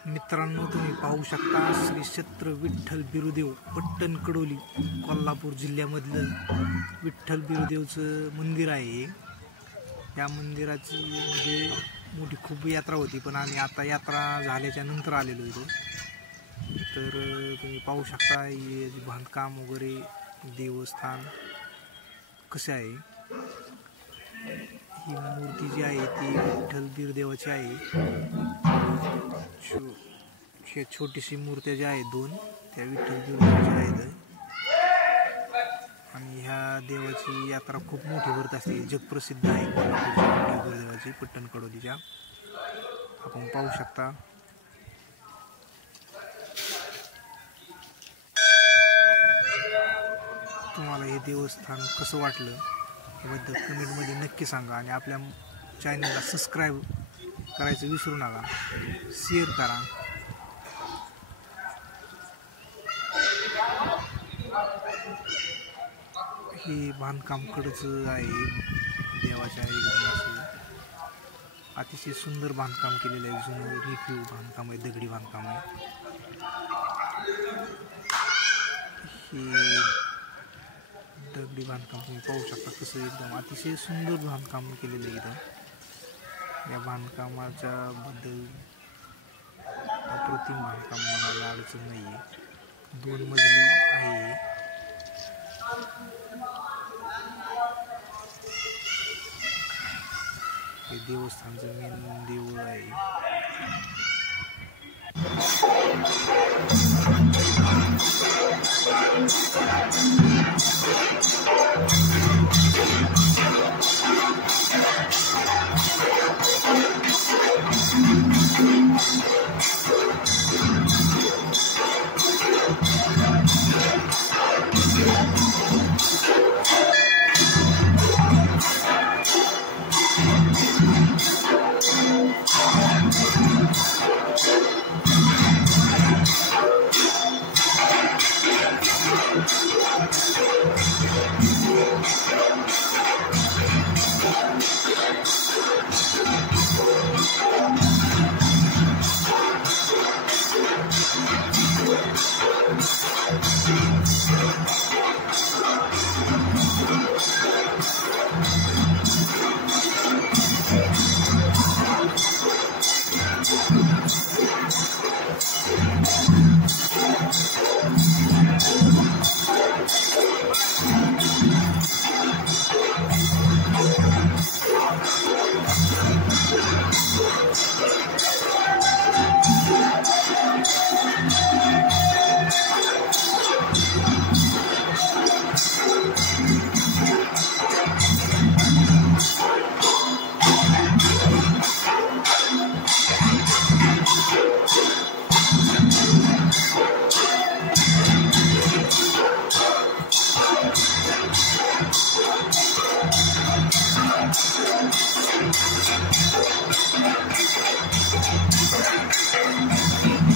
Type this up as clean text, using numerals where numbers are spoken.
मित्रांनो, तुम्ही पाहू शकता श्री क्षेत्र विठ्ठल बिरुदेव पट्टण कडोली कोल्हापूर जिल्ह्यामधलं विठ्ठल बिरुदेवचं मंदिर आहे। या मंदिराची मध्ये मोठी खूप यात्रा होती, पण आम्ही आता यात्रा झाल्याच्या नंतर आलेलो इथं। तर तुम्ही पाहू शकता हे बांधकाम वगैरे देवस्थान कसे आहे। ही मूर्ती जी आहे ती विठ्ठल बिरुदेवाची आहे। हे छोटीशी मूर्त्या ज्या आहेत दोन, त्या विठ्ठल बिरुदेवाच्या आहेत आणि ह्या देवाची यात्रा खूप मोठी भरत असते। जगप्रसिद्ध आहे कोल्हापूरच्या विठ्ठल बिरुदेवाची पट्टण कडोलीच्या। आपण पाहू शकता। तुम्हाला हे देवस्थान कसं वाटलं याबद्दल कमेंटमध्ये नक्की सांगा आणि आपल्या चॅनलला सबस्क्राईब करायचं विसरू नका, शेअर करा। हे बांधकाम कडचं आहे देवाच्या एकदम असं अतिशय सुंदर बांधकाम केलेलं आहे। जुनं रिफिव बांधकाम आहे, दगडी बांधकाम आहे। हे दगडी बांधकाम तुम्ही पाहू शकता कसं एकदम अतिशय सुंदर बांधकाम केलेलं आहे इथं। या बांधकामाच्या बद्दल अप्रतिम बांधकाम, म्हणायला अडचण नाही आहे। 2 मजली आहे। हे देवस्थानचं मेन देऊळ आहे।